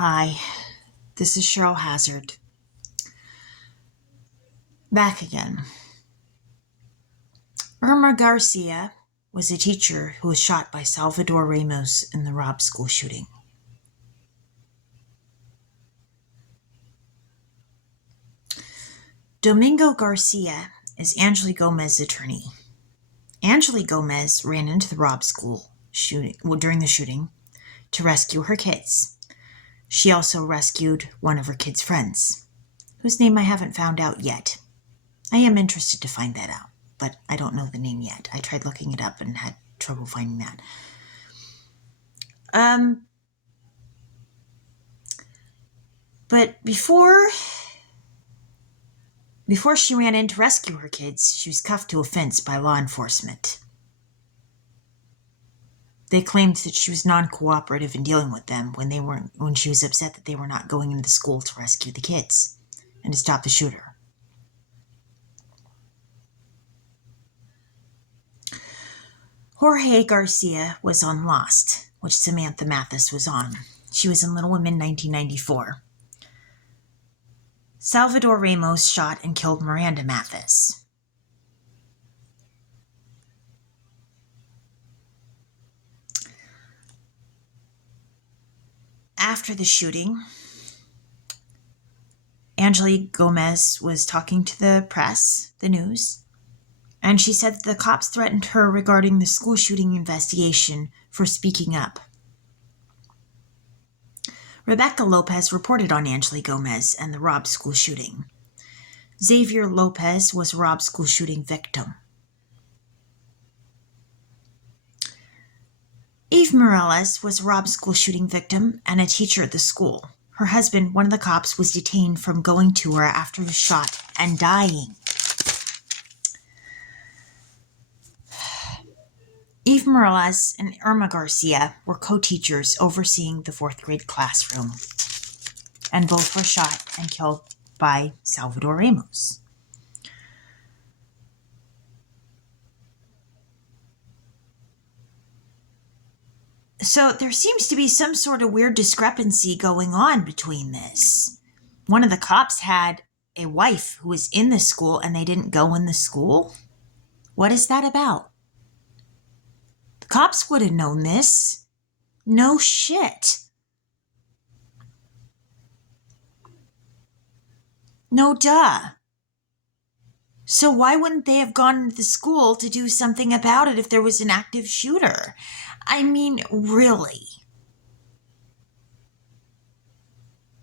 Hi, this is Cheryl Hazard. Back again. Irma Garcia was a teacher who was shot by Salvador Ramos in the Robb school shooting. Domingo Garcia is Angeli Gomez's attorney. Angeli Gomez ran into the Robb school during the shooting to rescue her kids. She also rescued one of her kids' friends, whose name I haven't found out yet. I am interested to find that out, but I don't know the name yet. I tried looking it up and had trouble finding that. But before she ran in to rescue her kids, she was cuffed to a fence by law enforcement. They claimed that she was non-cooperative in dealing with them when she was upset that they were not going into the school to rescue the kids and to stop the shooter. Jorge Garcia was on Lost, which Samantha Mathis was on. She was in Little Women 1994. Salvador Ramos shot and killed Miranda Mathis. After the shooting, Angeli Gomez was talking to the press, the news, and she said that the cops threatened her regarding the school shooting investigation for speaking up. Rebecca Lopez reported on Angeli Gomez and the Robb school shooting. Xavier Lopez was a Robb school shooting victim. Eve Morales was a Robb school shooting victim and a teacher at the school. Her husband, one of the cops, was detained from going to her after he was shot and dying. Eve Morales and Irma Garcia were co-teachers overseeing the 4th grade classroom, and both were shot and killed by Salvador Ramos. So there seems to be some sort of weird discrepancy going on between this. One of the cops had a wife who was in the school and they didn't go in the school. What is that about? The cops would have known this. No shit. No duh. So why wouldn't they have gone into the school to do something about it if there was an active shooter? I mean, really.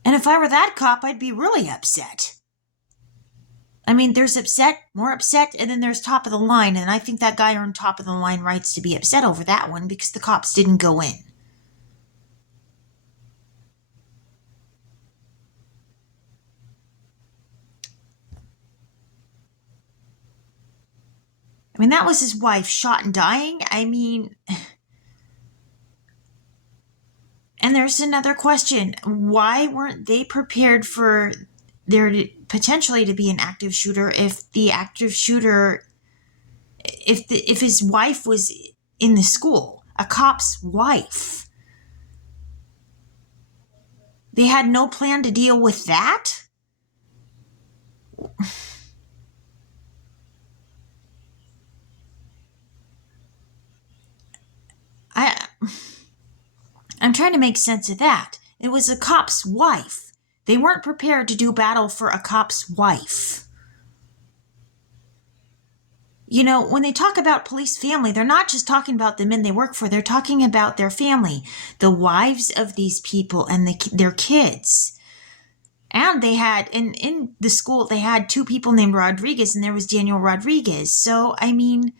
And if I were that cop, I'd be really upset. I mean, there's upset, more upset, and then there's top of the line, and I think that guy earned top of the line rights to be upset over that one because the cops didn't go in. I mean, that was his wife shot and dying. I mean, and there's another question. Why weren't they prepared for there to potentially to be an active shooter if the active shooter, if his wife was in the school, a cop's wife? They had no plan to deal with that? I'm trying to make sense of that. It was a cop's wife. They weren't prepared to do battle for a cop's wife. You know, when they talk about police family, they're not just talking about the men they work for. They're talking about their family, the wives of these people and their kids. And they had, in the school, they had 2 people named Rodriguez, and there was Daniel Rodriguez. So, I mean,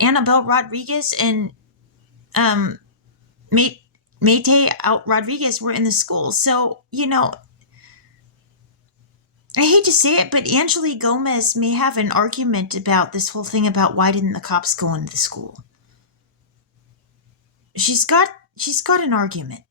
Annabelle Rodriguez and Mayte Rodriguez were in the school. So, you know, I hate to say it, but Angeli Gomez may have an argument about this whole thing about why didn't the cops go into the school. She's got an argument.